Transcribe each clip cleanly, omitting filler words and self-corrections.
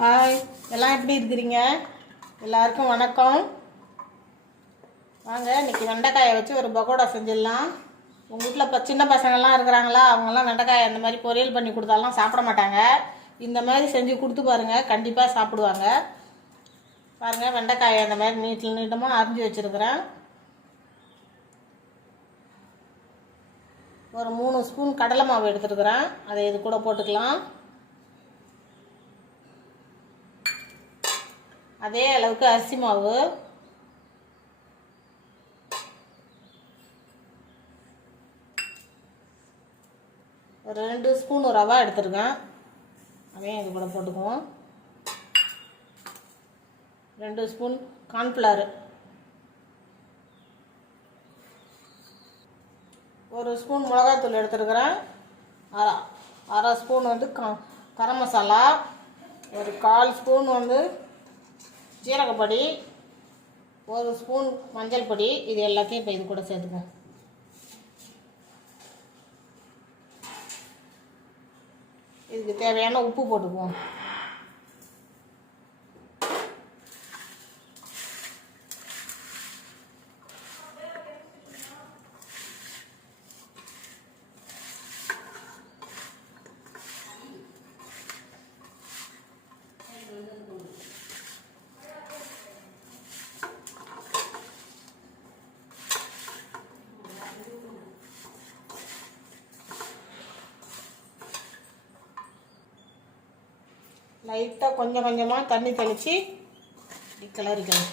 Hi, எல்லாம் எப்படி இருக்கிறீங்க? எல்லாருக்கும் வணக்கம். வாங்க, இன்னைக்கு வெண்டைக்காயை வச்சு ஒரு பக்கோடா செஞ்சிடலாம். உங்கள் வீட்டில் இப்போ சின்ன பசங்கள்லாம் இருக்கிறாங்களா? அவங்கெல்லாம் வெண்டைக்காயை இந்த மாதிரி பொரியல் பண்ணி கொடுத்தாலாம் சாப்பிட மாட்டாங்க. இந்த மாதிரி செஞ்சு கொடுத்து பாருங்கள், கண்டிப்பாக சாப்பிடுவாங்க. பாருங்கள், வெண்டைக்காயை இந்த மாதிரி நீட்டமாக அரிஞ்சு வச்சுருக்கிறேன். ஒரு 3 ஸ்பூன் கடலை மாவு எடுத்துருக்குறேன், அதை இது கூட போட்டுக்கலாம். அதே அளவுக்கு அரிசி மாவு, ஒரு 2 ஸ்பூன் ரவா எடுத்துருக்கேன், அதையும் இது கூட போட்டுக்குவோம். 2 ஸ்பூன் கார்ன்ஃப்ளவர், 1 ஸ்பூன் மிளகாத்தூள் எடுத்துருக்கிறேன், அரை ஸ்பூன் வந்து கரம் மசாலா, ஒரு 1/4 ஸ்பூன் வந்து ஜீரகப்பொடி, 1 ஸ்பூன் மஞ்சள் பொடி. இது எல்லாத்தையும் இப்போ இது கூட சேர்த்துக்குவோம். இதுக்கு தேவையான உப்பு போட்டுக்குவோம். லைட்டாக கொஞ்சம் கொஞ்சமாக தண்ணி தெளித்து கிளறிக்கலாம்.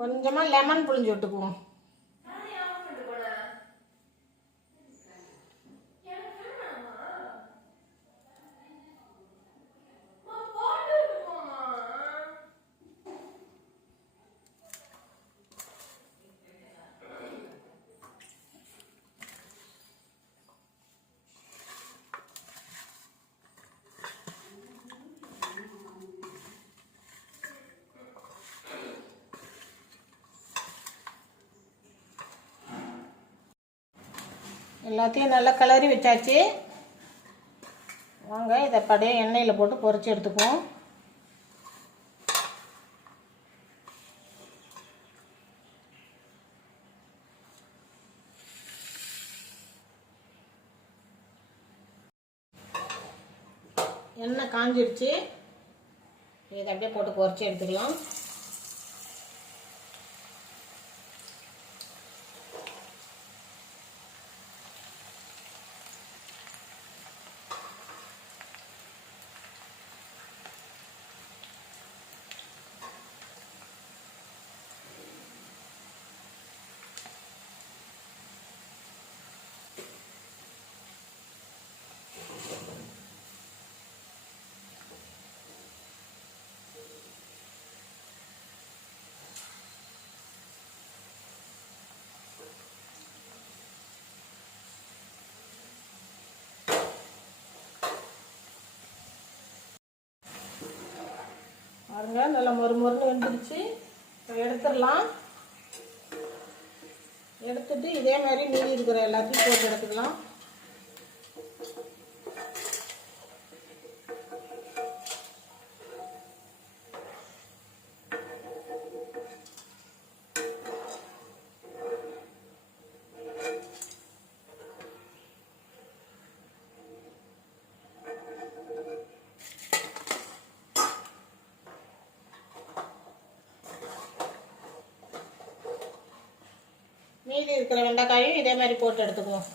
கொஞ்சமாக லெமன் புழிஞ்சு விட்டுக்குவோம். எல்லாத்தையும் நல்லா கிளறி வச்சாச்சு. வாங்க, இதை அப்படியே எண்ணெயில் போட்டு பொரிச்சு எடுத்துக்குவோம். எண்ணெய் காஞ்சிடுச்சு, இதை அப்படியே போட்டு பொரிச்சு எடுத்துக்கலாம். பாருங்க, நல்லா மொறுமொறுன்னு வெந்துடுச்சு. இப்போ எடுத்துடலாம். எடுத்துட்டு இதே மாதிரி மீதி இருக்கிற எல்லாத்தையும் போட்டு எடுத்துக்கலாம். மீதி இருக்கிற வெண்டைக்காயும் இதே மாதிரி போட்டு எடுத்துக்குவோம்.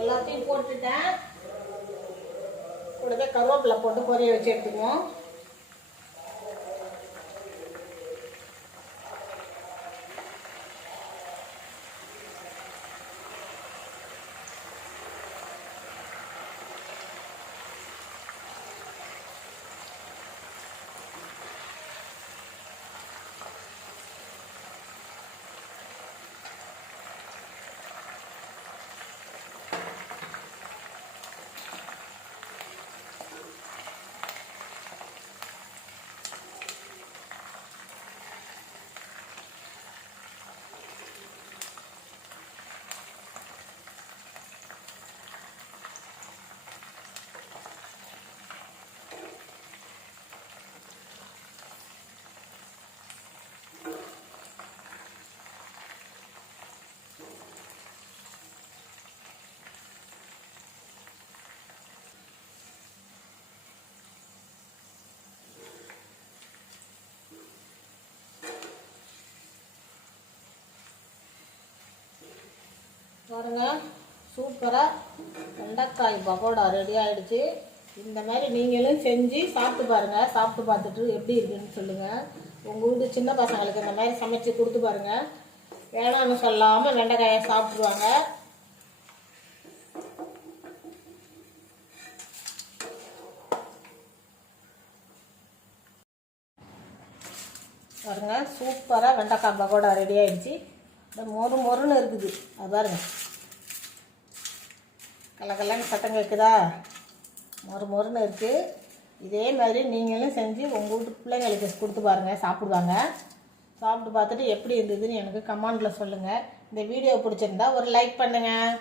எல்லாத்தையும் போட்டுட்டேன். கருவேப்பிலை போட்டு பொரிய வச்சு எடுத்துக்குவோம். பாருங்க, சூப்பராக வெண்டைக்காய் பகோடா ரெடி ஆகிடுச்சு. இந்த மாதிரி நீங்களும் செஞ்சு சாப்பிட்டு பாருங்கள். சாப்பிட்டு பார்த்துட்டு எப்படி இருக்குன்னு சொல்லுங்கள். உங்கள் வீட்டு சின்ன பசங்களுக்கு இந்த மாதிரி சமைச்சு கொடுத்து பாருங்கள். வேணான்னு சொல்லாமல் வெண்டைக்காயை சாப்பிட்ருவாங்க. பாருங்க, சூப்பராக வெண்டைக்காய் பகோடா ரெடி ஆகிடுச்சு. இந்த மொறுன்னு இருக்குது, அது பாருங்க, கலக்கலன்னு சத்தம் கேட்குதா? மொறுன்னு இருக்குது. இதே மாதிரி நீங்களும் செஞ்சு உங்கள் வீட்டு பிள்ளைங்களுக்கு கொடுத்து பாருங்கள், சாப்பிடுவாங்க. சாப்பிட்டு பார்த்துட்டு எப்படி இருந்ததுன்னு எனக்கு கமெண்டில் சொல்லுங்கள். இந்த வீடியோ பிடிச்சிருந்தா ஒரு லைக் பண்ணுங்கள்.